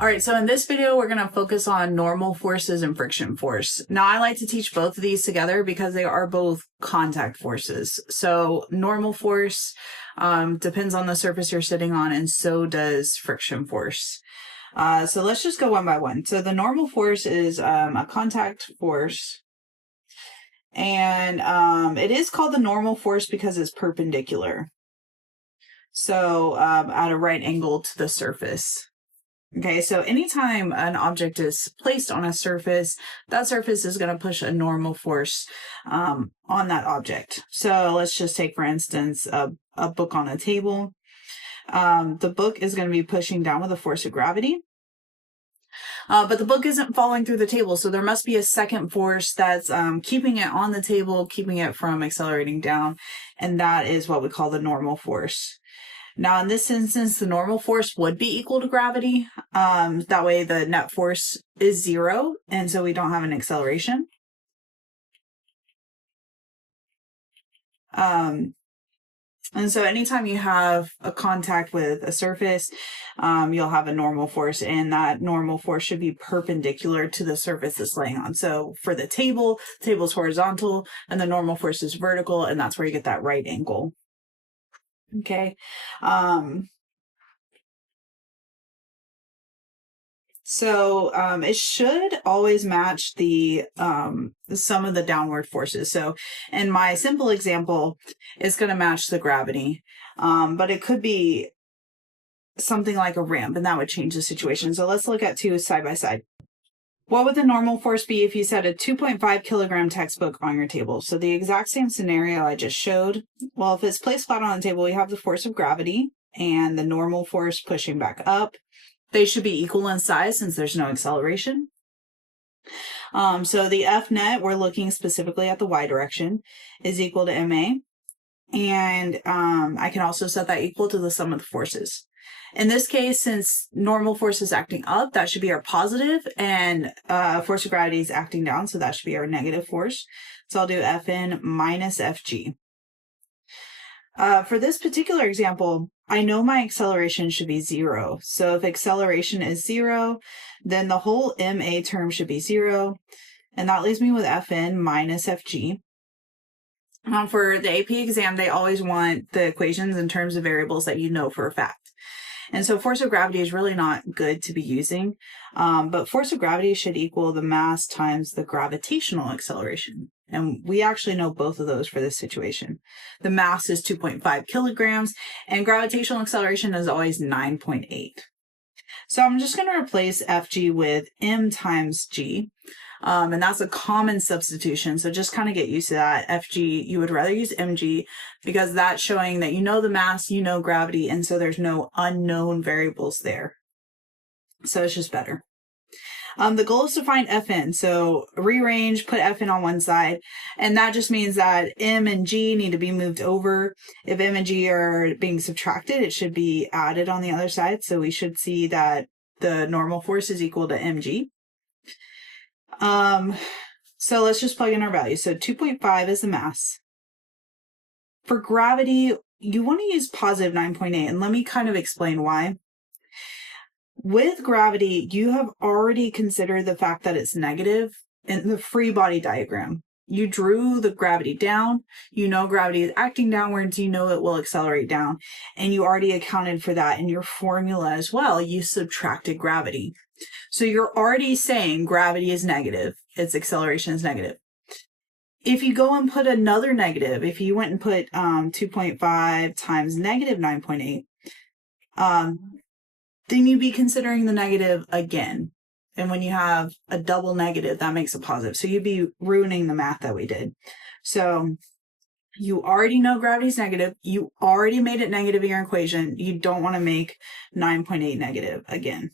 All right, so in this video, we're going to focus on normal forces and friction force. Now, I like to teach both of these together because they are both contact forces. So normal force depends on the surface you're sitting on, and so does friction force. So let's just go one by one. So the normal force is a contact force, and it is called the normal force because it's perpendicular. So at a right angle to the surface. Okay, so anytime an object is placed on a surface, that surface is going to push a normal force on that object. So let's just take, for instance, a book on a table. The book is going to be pushing down with a force of gravity. But the book isn't falling through the table, so there must be a second force that's keeping it on the table, keeping it from accelerating down, and that is what we call the normal force. Now, in this instance, the normal force would be equal to gravity. That way the net force is 0, and so we don't have an acceleration. And so anytime you have a contact with a surface, you'll have a normal force, and that normal force should be perpendicular to the surface it's laying on. So for the table is horizontal, and the normal force is vertical, and that's where you get that right angle. Okay. So it should always match the sum of the downward forces. So in my simple example, it's going to match the gravity, but it could be something like a ramp, and that would change the situation. So let's look at two side by side. What would the normal force be if you set a 2.5 kilogram textbook on your table? So the exact same scenario I just showed. Well, if it's placed flat on the table, we have the force of gravity and the normal force pushing back up. They should be equal in size since there's no acceleration. So the F net, we're looking specifically at the y direction, is equal to ma. And I can also set that equal to the sum of the forces. In this case, since normal force is acting up, that should be our positive, and force of gravity is acting down, so that should be our negative force. So I'll do Fn minus Fg. For this particular example, I know my acceleration should be 0. So if acceleration is 0, then the whole ma term should be 0, and that leaves me with Fn minus Fg. For the AP exam, they always want the equations in terms of variables that you know for a fact. And so force of gravity is really not good to be using, but force of gravity should equal the mass times the gravitational acceleration. And we actually know both of those for this situation. The mass is 2.5 kilograms, and gravitational acceleration is always 9.8. So I'm just going to replace Fg with m times g. And that's a common substitution. So just kind of get used to that. Fg, you would rather use mg because that's showing that you know the mass, you know gravity, and so there's no unknown variables there. So it's just better. The goal is to find Fn. So rearrange, put Fn on one side, and that just means that m and g need to be moved over. If m and g are being subtracted, it should be added on the other side. So we should see that the normal force is equal to mg. So let's just plug in our values. So 2.5 is the mass. For gravity, you want to use positive 9.8, and let me kind of explain why. With gravity, you have already considered the fact that it's negative in the free body diagram. You drew the gravity down, you know gravity is acting downwards, you know it will accelerate down, and you already accounted for that in your formula as well. You subtracted gravity. So you're already saying gravity is negative, its acceleration is negative. If you go and put another negative, if you went and put 2.5 times negative 9.8, then you'd be considering the negative again. And when you have a double negative, that makes a positive. So you'd be ruining the math that we did. So you already know gravity is negative. You already made it negative in your equation. You don't want to make 9.8 negative again.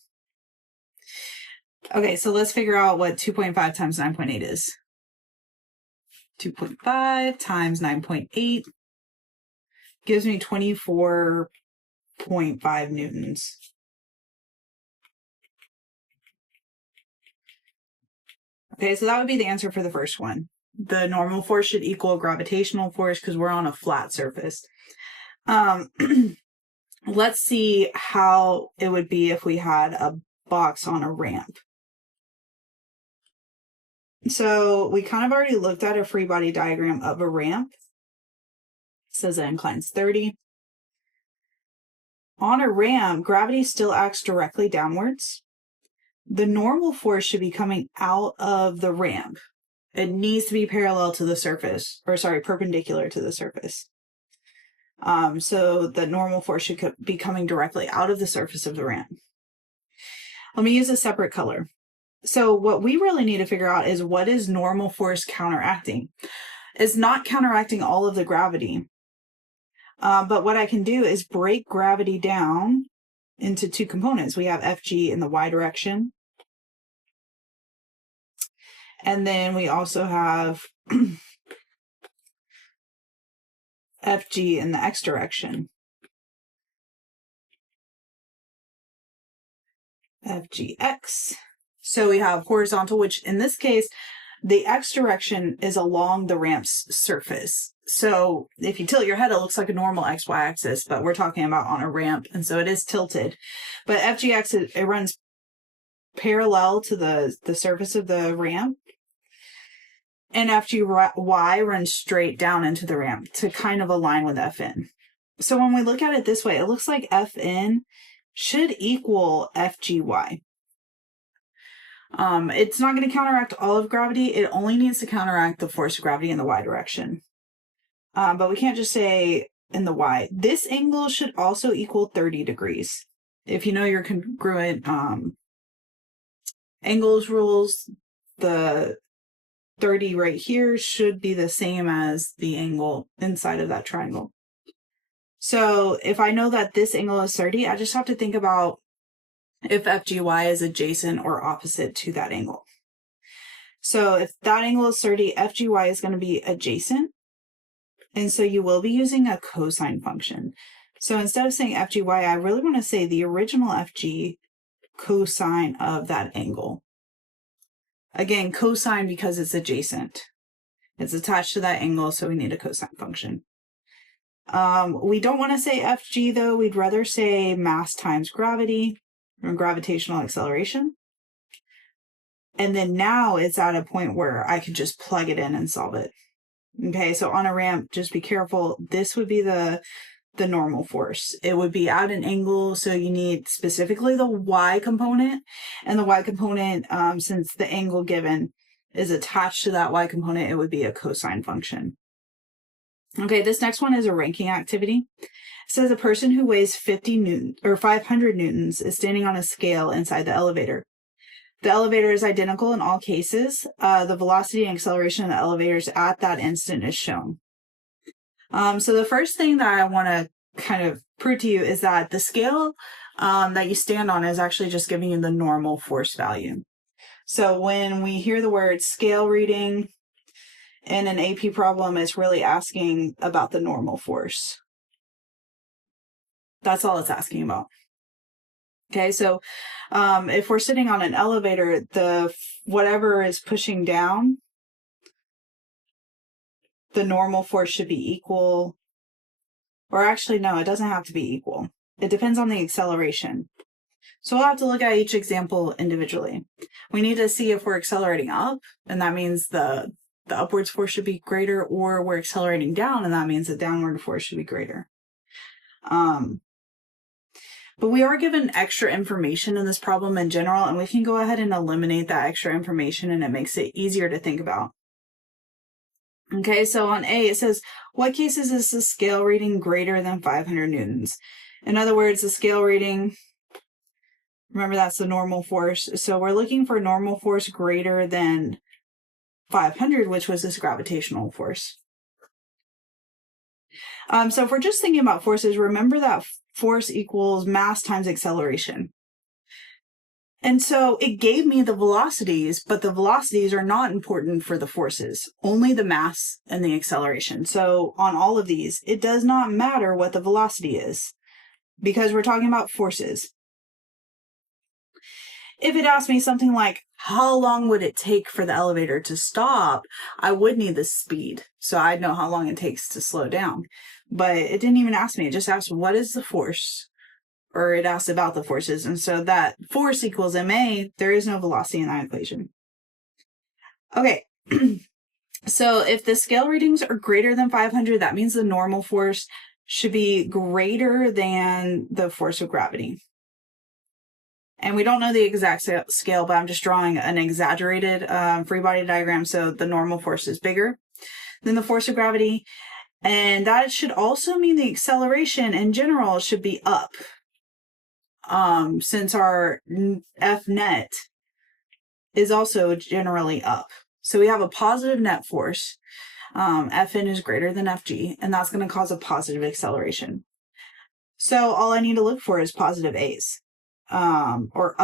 Okay, so let's figure out what 2.5 times 9.8 is. 2.5 times 9.8 gives me 24.5 newtons. Okay, so that would be the answer for the first one. The normal force should equal gravitational force because we're on a flat surface. Let's see how it would be if we had a box on a ramp. So we kind of already looked at a free body diagram of a ramp. It says it inclines 30. On a ramp, gravity still acts directly downwards. The normal force should be coming out of the ramp. It needs to be parallel to the surface, or sorry, perpendicular to the surface. So the normal force should be coming directly out of the surface of the ramp. Let me use a separate color. So what we really need to figure out is what is normal force counteracting. It's not counteracting all of the gravity. But what I can do is break gravity down into two components. We have Fg in the y direction. And then we also have Fg in the x direction. Fgx. So we have horizontal, which in this case, the x direction is along the ramp's surface. So if you tilt your head, it looks like a normal xy axis, but we're talking about on a ramp, and so it is tilted. But Fgx, it runs parallel to the surface of the ramp. And Fgy runs straight down into the ramp to kind of align with Fn. So when we look at it this way, it looks like Fn should equal Fgy. It's not going to counteract all of gravity. It only needs to counteract the force of gravity in the y direction. But we can't just say in the y. This angle should also equal 30 degrees. If you know your congruent angles rules, the 30 right here should be the same as the angle inside of that triangle. So if I know that this angle is 30, I just have to think about if Fgy is adjacent or opposite to that angle. So if that angle is 30, Fgy is going to be adjacent. And so you will be using a cosine function. So instead of saying Fgy, I really want to say the original Fg cosine of that angle. Again, cosine because it's adjacent. It's attached to that angle, so we need a cosine function. We don't want to say Fg though. We'd rather say mass times gravity, or gravitational acceleration. And then now it's at a point where I can just plug it in and solve it. Okay, so on a ramp, just be careful. This would be the normal force. It would be at an angle, so you need specifically the y component. And the y component, since the angle given is attached to that y component, it would be a cosine function. Okay, this next one is a ranking activity. It says a person who weighs 50 newtons or 500 newtons is standing on a scale inside the elevator. The elevator is identical in all cases. The velocity and acceleration of the elevators at that instant is shown. So the first thing that I want to kind of prove to you is that the scale that you stand on is actually just giving you the normal force value. So when we hear the word scale reading in an AP problem, it's really asking about the normal force. That's all it's asking about. Okay, so if we're sitting on an elevator, whatever is pushing down, the normal force should be equal. Or actually, no, it doesn't have to be equal. It depends on the acceleration. So we'll have to look at each example individually. We need to see if we're accelerating up, and that means the upwards force should be greater, or we're accelerating down, and that means the downward force should be greater. But we are given extra information in this problem in general, and we can go ahead and eliminate that extra information, and it makes it easier to think about. Okay, so on A, it says, what cases is the scale reading greater than 500 newtons? In other words, the scale reading, remember that's the normal force. So we're looking for normal force greater than 500, which was this gravitational force. So if we're just thinking about forces, remember that force equals mass times acceleration. And so it gave me the velocities, but the velocities are not important for the forces, only the mass and the acceleration. So on all of these, it does not matter what the velocity is because we're talking about forces. If it asked me something like, how long would it take for the elevator to stop? I would need the speed, so I'd know how long it takes to slow down. But it didn't even ask me. It just asked, what is the force? or it asks about the forces. And so that force equals ma, there is no velocity in that equation. Okay. So if the scale readings are greater than 500, that means the normal force should be greater than the force of gravity. And we don't know the exact scale, but I'm just drawing an exaggerated free body diagram. So the normal force is bigger than the force of gravity. And that should also mean the acceleration in general should be up. Since our F net is also generally up. So we have a positive net force. Fn is greater than Fg, and that's going to cause a positive acceleration. So all I need to look for is positive A's, or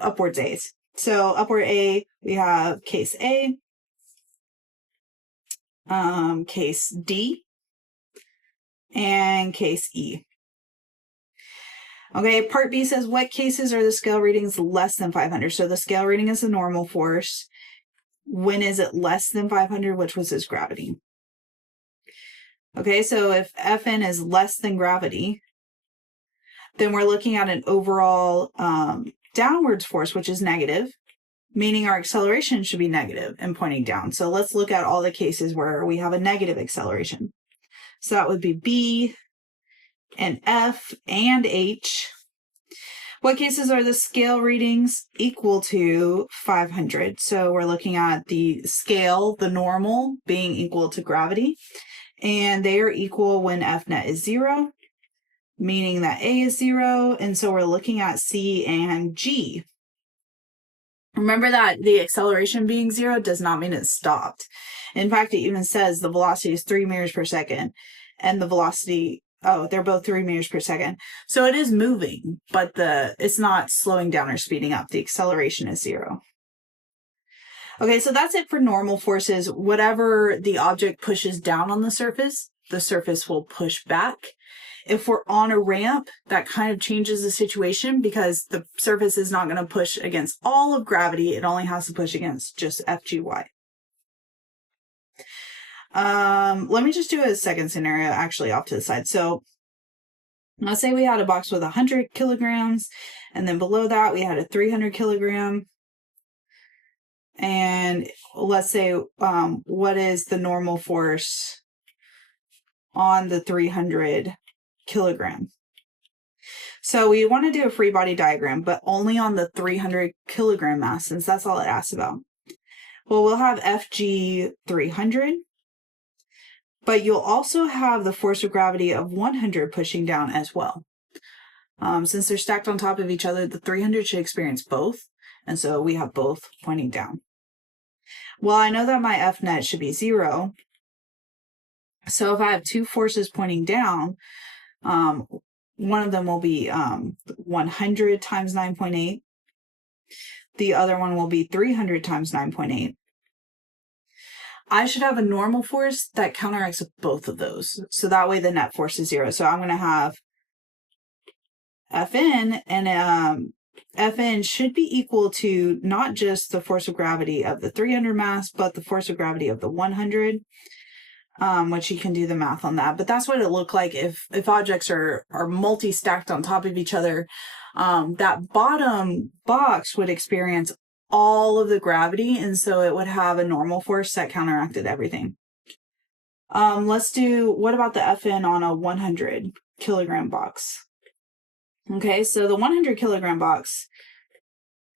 upwards A's. So upward A, we have case A, case D, and case E. Okay, part B says, what cases are the scale readings less than 500? So the scale reading is the normal force. When is it less than 500? Which was its gravity. Okay, so if Fn is less than gravity, then we're looking at an overall downwards force, which is negative, meaning our acceleration should be negative and pointing down. So let's look at all the cases where we have a negative acceleration. So that would be B and F and H. What cases are the scale readings equal to 500? So we're looking at the scale, the normal, being equal to gravity. And they are equal when F net is 0, meaning that A is 0. And so we're looking at C and G. Remember that the acceleration being 0 does not mean it's stopped. In fact, it even says the velocity is 3 meters per second. And the velocity... oh, they're both 3 meters per second. So it is moving, but it's not slowing down or speeding up. The acceleration is 0. Okay, so that's it for normal forces. Whatever the object pushes down on the surface will push back. If we're on a ramp, that kind of changes the situation because the surface is not going to push against all of gravity. It only has to push against just FGY. Let me just do a second scenario actually off to the side. So let's say we had a box with 100 kilograms, and then below that we had a 300 kilogram. And let's say, what is the normal force on the 300 kilogram? So we want to do a free body diagram, but only on the 300 kilogram mass, since that's all it asks about. Well, we'll have FG 300. But you'll also have the force of gravity of 100 pushing down as well. Since they're stacked on top of each other, the 300 should experience both. And so we have both pointing down. Well, I know that my F net should be 0. So if I have two forces pointing down, one of them will be 100 times 9.8. The other one will be 300 times 9.8. I should have a normal force that counteracts both of those. So that way the net force is 0. So I'm going to have Fn, and Fn should be equal to not just the force of gravity of the 300 mass, but the force of gravity of the 100, which you can do the math on that. But that's what it looked like if objects are multi-stacked on top of each other. That bottom box would experience all of the gravity, and so it would have a normal force that counteracted everything. Let's do, what about the Fn on a 100 kilogram box? Okay, so the 100 kilogram box,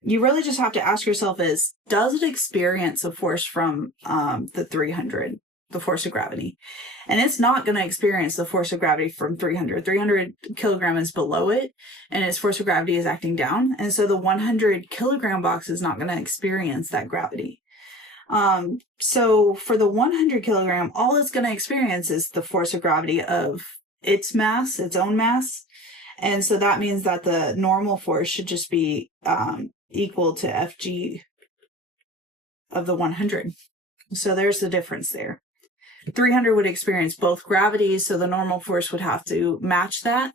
you really just have to ask yourself is, does it experience a force from the 300, the force of gravity? And it's not going to experience the force of gravity from 300. 300 kilogram is below it, and its force of gravity is acting down. And so the 100 kilogram box is not going to experience that gravity. So for the 100 kilogram, all it's going to experience is the force of gravity of its mass, its own mass. And so that means that the normal force should just be equal to Fg of the 100. So there's the difference there. 300 would experience both gravities, so the normal force would have to match that.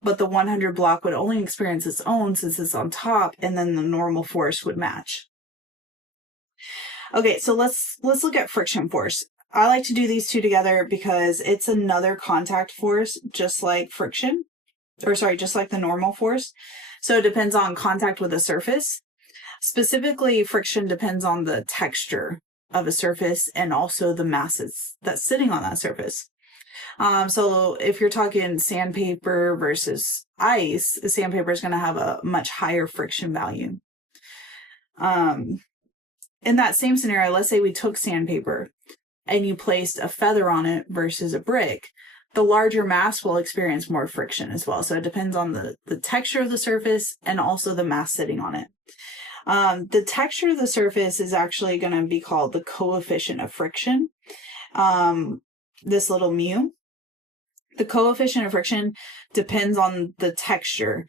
But the 100 block would only experience its own since it's on top, and then the normal force would match. Okay, so let's look at friction force. I like to do these two together because it's another contact force, just like friction. just like the normal force. So it depends on contact with a surface. Specifically, friction depends on the texture of a surface and also the masses that's sitting on that surface. So if you're talking sandpaper versus ice, sandpaper is going to have a much higher friction value. In that same scenario, let's say we took sandpaper and you placed a feather on it versus a brick. The larger mass will experience more friction as well. So it depends on the texture of the surface and also the mass sitting on it. The texture of the surface is actually going to be called the coefficient of friction. This little mu. The coefficient of friction depends on the texture.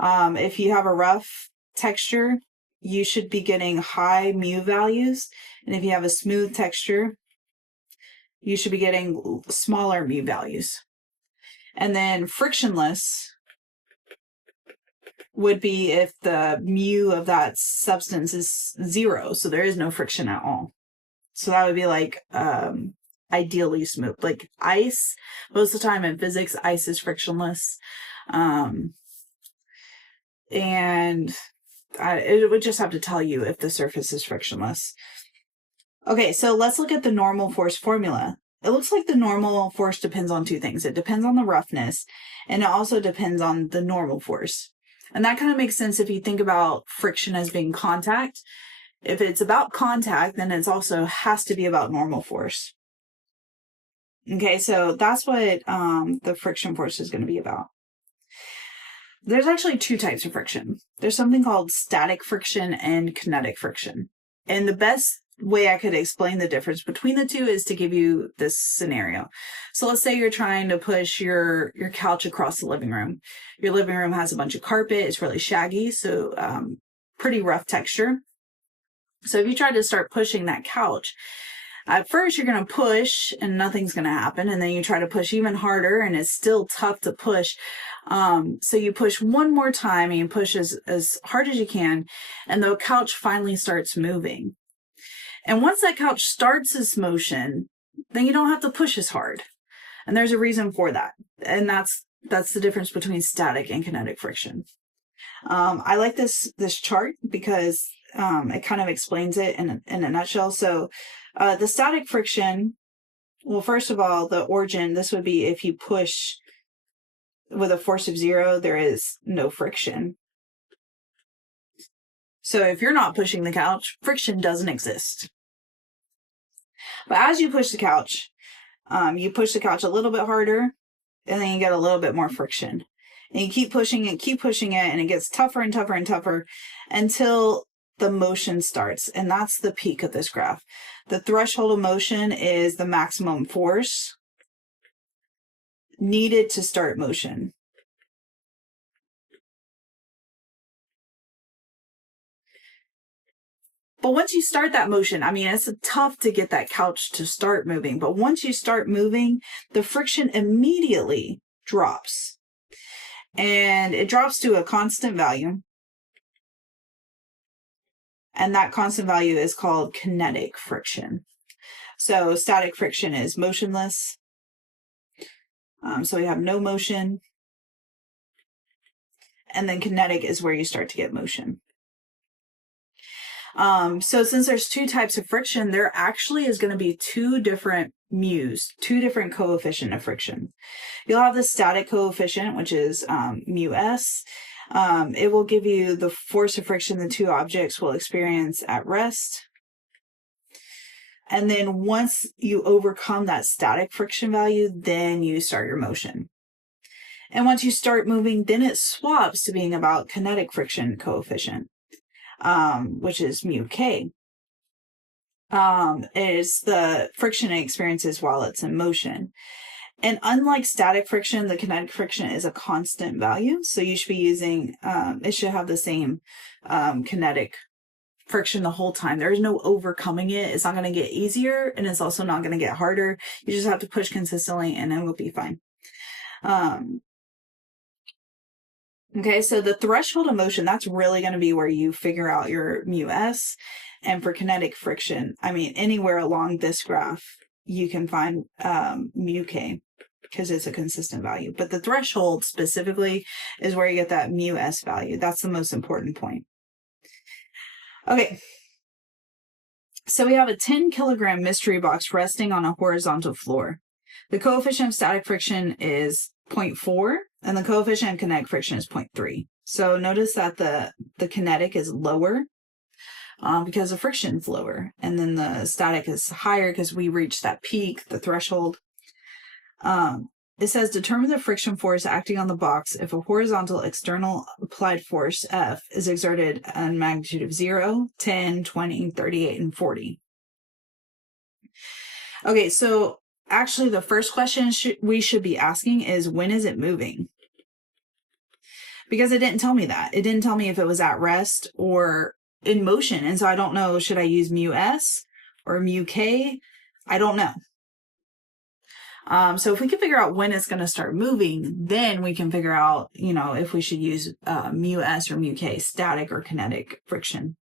If you have a rough texture, you should be getting high mu values. And if you have a smooth texture, you should be getting smaller mu values. And then frictionless would be if the mu of that substance is 0. So there is no friction at all. So that would be like ideally smooth. Like ice, most of the time in physics, ice is frictionless. And it would just have to tell you if the surface is frictionless. Okay, so let's look at the normal force formula. It looks like the normal force depends on two things. It depends on the roughness, and it also depends on the normal force. And that kind of makes sense if you think about friction as being contact. If it's about contact, then it's also has to be about normal force. Okay, so that's what the friction force is going to be about. There's actually two types of friction. There's something called static friction and kinetic friction. And the best way I could explain the difference between the two is to give you this scenario. So let's say you're trying to push your couch across the living room. Your living room has a bunch of carpet. It's really shaggy, so pretty rough texture. So if you try to start pushing that couch, at first you're going to push and nothing's going to happen. And then you try to push even harder and it's still tough to push. So you push one more time and you push as hard as you can. And the couch finally starts moving. And once that couch starts its motion, then you don't have to push as hard. And there's a reason for that. And that's the difference between static and kinetic friction. I like this chart because it kind of explains it in a nutshell. So the static friction, well, first of all, the origin, this would be if you push with a force of 0, there is no friction. So if you're not pushing the couch, friction doesn't exist. But as you push the couch a little bit harder, and then you get a little bit more friction. And you keep pushing it, and it gets tougher and tougher and tougher until the motion starts. And that's the peak of this graph. The threshold of motion is the maximum force needed to start motion. But once you start that motion, I mean, it's tough to get that couch to start moving. But once you start moving, the friction immediately drops. And it drops to a constant value. And that constant value is called kinetic friction. So static friction is motionless. So we have no motion. And then kinetic is where you start to get motion. So since there's two types of friction, there actually is going to be two different mu's, two different coefficient of friction. You'll have the static coefficient, which is mu s. It will give you the force of friction the two objects will experience at rest. And then once you overcome that static friction value, then you start your motion. And once you start moving, then it swaps to being about kinetic friction coefficient. Which is mu k, is the friction it experiences while it's in motion. And unlike static friction, the kinetic friction is a constant value. So you should be using, it should have the same kinetic friction the whole time. There is no overcoming it. It's not going to get easier, and it's also not going to get harder. You just have to push consistently and it will be fine. Okay, so the threshold of motion, that's really going to be where you figure out your mu s. And for kinetic friction, I mean, anywhere along this graph, you can find mu k. because it's a consistent value. But the threshold specifically is where you get that mu s value. That's the most important point. Okay. So we have a 10 kilogram mystery box resting on a horizontal floor. The coefficient of static friction is 0.4 and the coefficient of kinetic friction is 0.3. So notice that the kinetic is lower because the friction is lower, and then the static is higher because we reached that peak, the threshold. It says determine the friction force acting on the box if a horizontal external applied force F is exerted at magnitude of 0, 10, 20, 38, and 40. Okay, so actually the first question we should be asking is, when is it moving? Because it didn't tell me that. It didn't tell me if it was at rest or in motion. And so I don't know, should I use mu s or mu k? I don't know. So if we can figure out when it's going to start moving, then we can figure out, if we should use mu s or mu k, static or kinetic friction.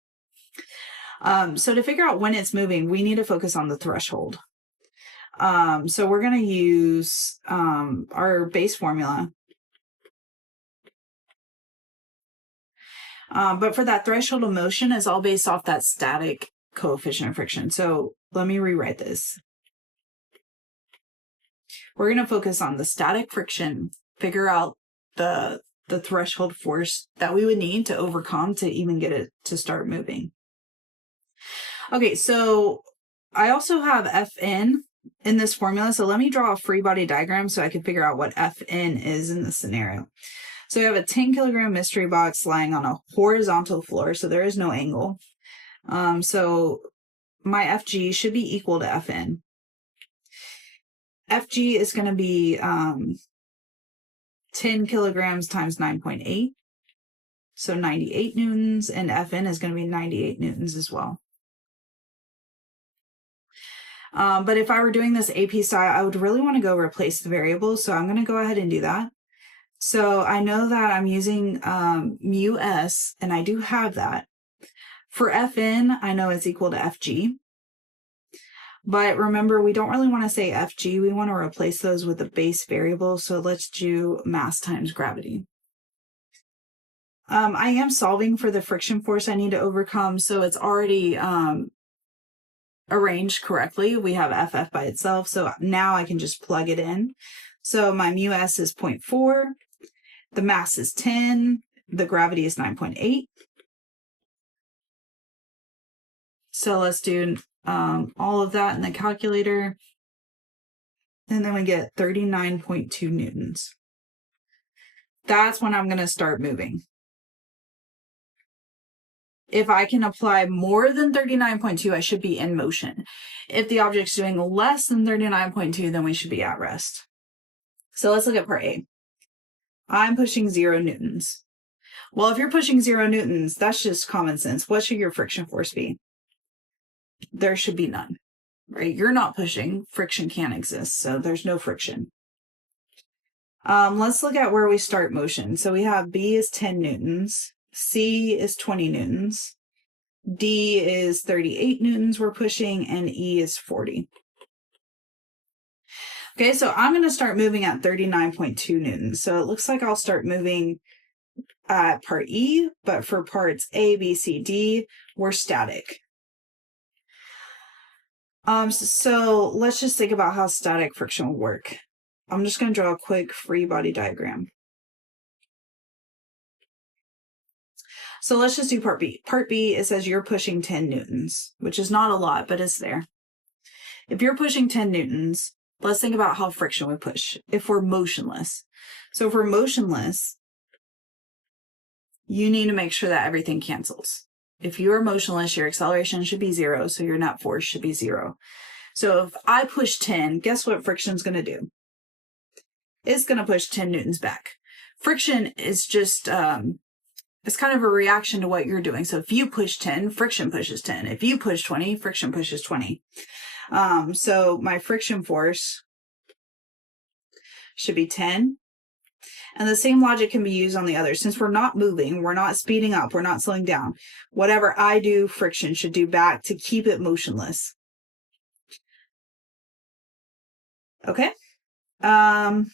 So to figure out when it's moving, we need to focus on the threshold. So we're going to use our base formula. But for that threshold of motion, it's all based off that static coefficient of friction. So let me rewrite this. We're going to focus on the static friction, figure out the threshold force that we would need to overcome to even get it to start moving. Okay, so I also have Fn in this formula. So let me draw a free body diagram so I can figure out what Fn is in this scenario. So we have a 10 kilogram mystery box lying on a horizontal floor, so there is no angle. So my Fg should be equal to Fn. Fg is going to be 10 kilograms times 9.8, so 98 newtons, and Fn is going to be 98 newtons as well. But if I were doing this AP style, I would really want to go replace the variables, so I'm going to go ahead and do that. So I know that I'm using mu s, and I do have that. For Fn, I know it's equal to Fg. But remember, we don't really want to say Fg. We want to replace those with the base variable. So let's do mass times gravity. I am solving for the friction force I need to overcome, so it's already arranged correctly. We have Ff by itself, so now I can just plug it in. So my mu s is 0.4. The mass is 10, the gravity is 9.8. So let's do all of that in the calculator. And then we get 39.2 newtons. That's when I'm going to start moving. If I can apply more than 39.2, I should be in motion. If the object's doing less than 39.2, then we should be at rest. So let's look at part A. I'm pushing 0 newtons. Well, if you're pushing 0 newtons, that's just common sense. What should your friction force be? There should be none, right? You're not pushing. Friction can't exist, so there's no friction. Let's look at where we start motion. So we have B is 10 newtons, C is 20 newtons, D is 38 newtons we're pushing, and E is 40. Okay, so I'm going to start moving at 39.2 newtons. So it looks like I'll start moving at part E, but for parts A, B, C, D, we're static. So let's just think about how static friction will work. I'm just going to draw a quick free body diagram. So let's just do part B. Part B, it says you're pushing 10 newtons, which is not a lot, but it's there. If you're pushing 10 newtons, let's think about how friction would push if we're motionless. So if we're motionless, you need to make sure that everything cancels. If you are motionless, your acceleration should be 0, so your net force should be 0. So if I push 10, guess what friction's going to do? It's going to push 10 newtons back. Friction is just, it's kind of a reaction to what you're doing. So if you push 10, friction pushes 10. If you push 20, friction pushes 20. So my friction force should be 10. And the same logic can be used on the other. Since we're not moving, we're not speeding up, we're not slowing down. Whatever I do, friction should do back to keep it motionless. Okay? On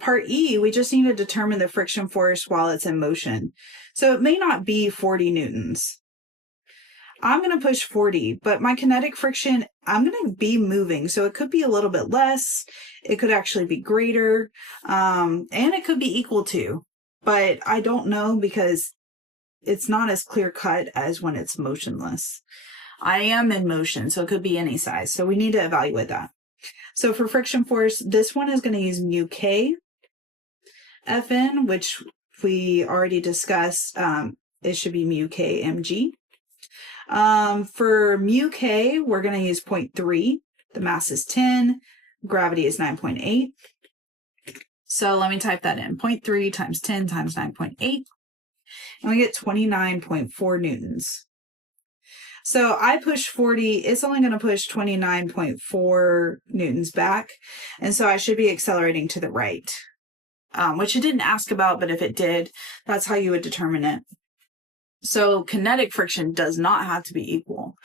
part E, we just need to determine the friction force while it's in motion. So it may not be 40 newtons. I'm going to push 40, but my kinetic friction, I'm going to be moving. So it could be a little bit less. It could actually be greater. And it could be equal to, but I don't know because it's not as clear cut as when it's motionless. I am in motion, so it could be any size. So we need to evaluate that. So for friction force, this one is going to use mu K Fn, which we already discussed. It should be mu K mg. For mu K, we're going to use 0.3. The mass is 10. Gravity is 9.8. So let me type that in. 0.3 times 10 times 9.8. And we get 29.4 newtons. So I push 40, it's only going to push 29.4 newtons back. And so I should be accelerating to the right, which it didn't ask about, but if it did, that's how you would determine it. So kinetic friction does not have to be equal.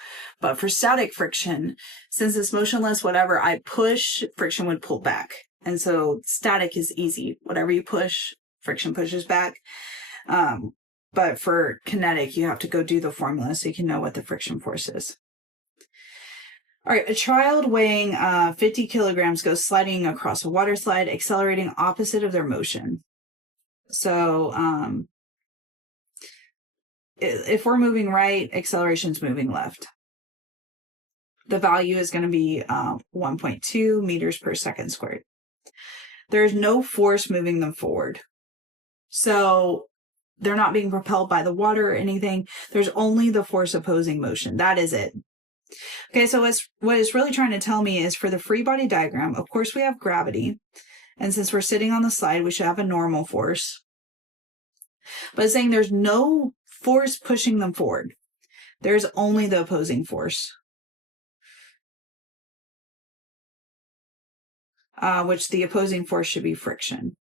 But for static friction, since it's motionless, whatever I push, friction would pull back. And so static is easy. Whatever you push, friction pushes back. But for kinetic, you have to go do the formula so you can know what the friction force is. All right, a child weighing 50 kilograms goes sliding across a water slide, accelerating opposite of their motion. So if we're moving right, acceleration's moving left. The value is going to be 1.2 meters per second squared. There's no force moving them forward. So they're not being propelled by the water or anything. There's only the force opposing motion. That is it. Okay, so what it's really trying to tell me is for the free body diagram, of course we have gravity. And since we're sitting on the slide, we should have a normal force. But it's saying there's no force pushing them forward. There's only the opposing force. Which the opposing force should be friction.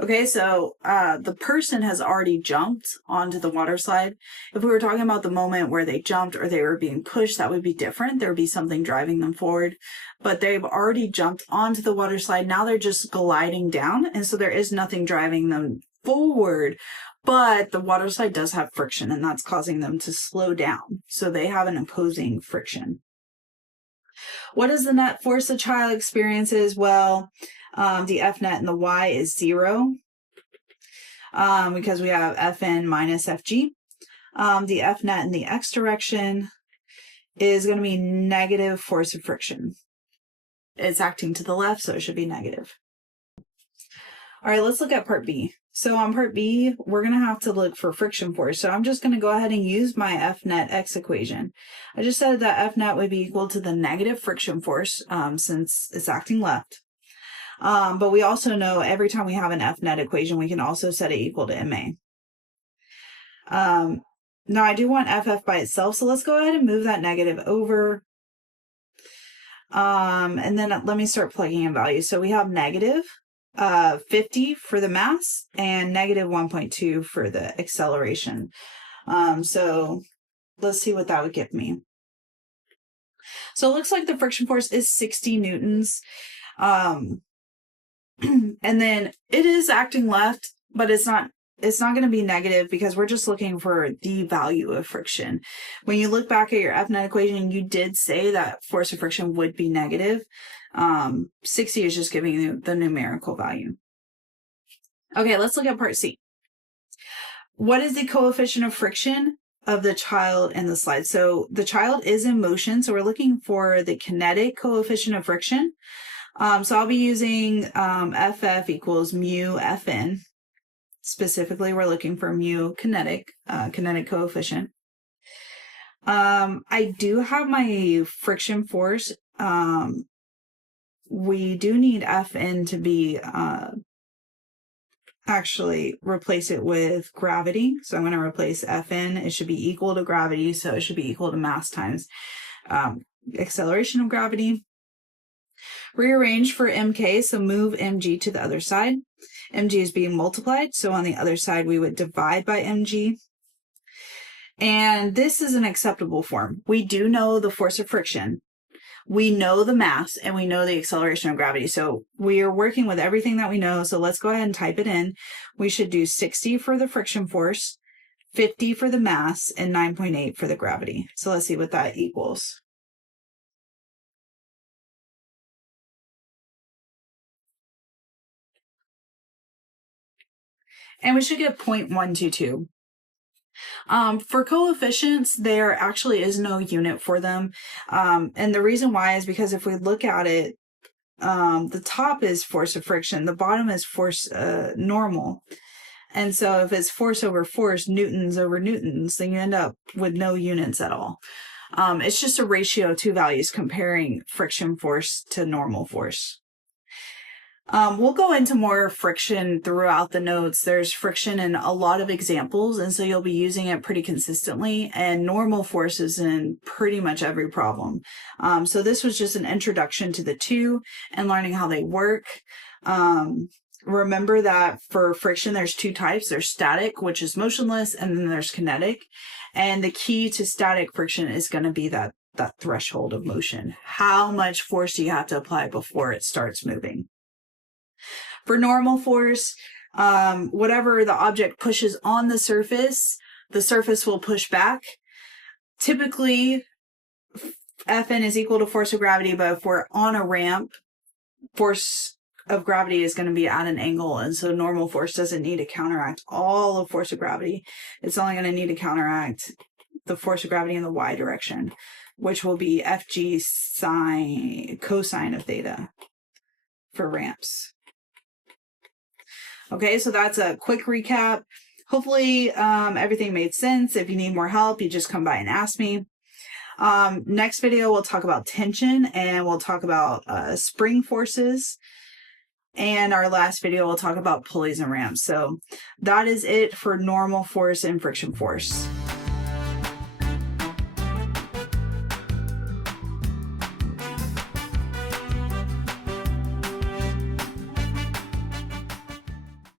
Okay, so the person has already jumped onto the water slide. If we were talking about the moment where they jumped or they were being pushed, that would be different. There would be something driving them forward. But they've already jumped onto the water slide. Now they're just gliding down. And so there is nothing driving them forward. But the water slide does have friction, and that's causing them to slow down. So they have an opposing friction. What is the net force the child experiences? Well, the F net and the Y is 0 because we have Fn minus Fg. The F net in the X direction is going to be negative force of friction. It's acting to the left, so it should be negative. All right, let's look at part B. So on part B, we're going to have to look for friction force. So I'm just going to go ahead and use my F net X equation. I just said that F net would be equal to the negative friction force since it's acting left. But we also know every time we have an F net equation, we can also set it equal to MA. Now I do want FF by itself, so let's go ahead and move that negative over. And then let me start plugging in values. So we have negative 50 for the mass and negative 1.2 for the acceleration. So let's see what that would give me. So it looks like the friction force is 60 newtons. And then it is acting left, but it's not going to be negative because we're just looking for the value of friction. When you look back at your F net equation, you did say that force of friction would be negative. 60 is just giving you the numerical value. Okay, let's look at part C. What is the coefficient of friction of the child and the slide? So the child is in motion, so we're looking for the kinetic coefficient of friction. So I'll be using FF equals mu Fn. Specifically, we're looking for mu kinetic coefficient. I do have my friction force. We do need Fn to be, actually replace it with gravity. So I'm going to replace Fn. It should be equal to gravity. So it should be equal to mass times acceleration of gravity. Rearrange for mk, so move mg to the other side. Mg is being multiplied, so on the other side we would divide by mg. And this is an acceptable form. We do know the force of friction. We know the mass and we know the acceleration of gravity. So we are working with everything that we know. So let's go ahead and type it in. We should do 60 for the friction force, 50 for the mass, and 9.8 for the gravity. So let's see what that equals. And we should get 0.122. For coefficients, there actually is no unit for them. And the reason why is because if we look at it, the top is force of friction, the bottom is force normal. And so if it's force over force, newtons over newtons, then you end up with no units at all. It's just a ratio of two values comparing friction force to normal force. We'll go into more friction throughout the notes. There's friction in a lot of examples, and so you'll be using it pretty consistently, and normal forces in pretty much every problem. So this was just an introduction to the two and learning how they work. Remember that for friction, there's two types. There's static, which is motionless, and then there's kinetic. And the key to static friction is going to be that threshold of motion. How much force do you have to apply before it starts moving? For normal force, whatever the object pushes on the surface will push back. Typically, Fn is equal to force of gravity, but if we're on a ramp, force of gravity is going to be at an angle, and so normal force doesn't need to counteract all of force of gravity. It's only going to need to counteract the force of gravity in the y direction, which will be Fg cosine of theta for ramps. Okay, so that's a quick recap. Hopefully everything made sense. If you need more help, you just come by and ask me. Next video, we'll talk about tension, and we'll talk about spring forces. And our last video, we'll talk about pulleys and ramps. So that is it for normal force and friction force.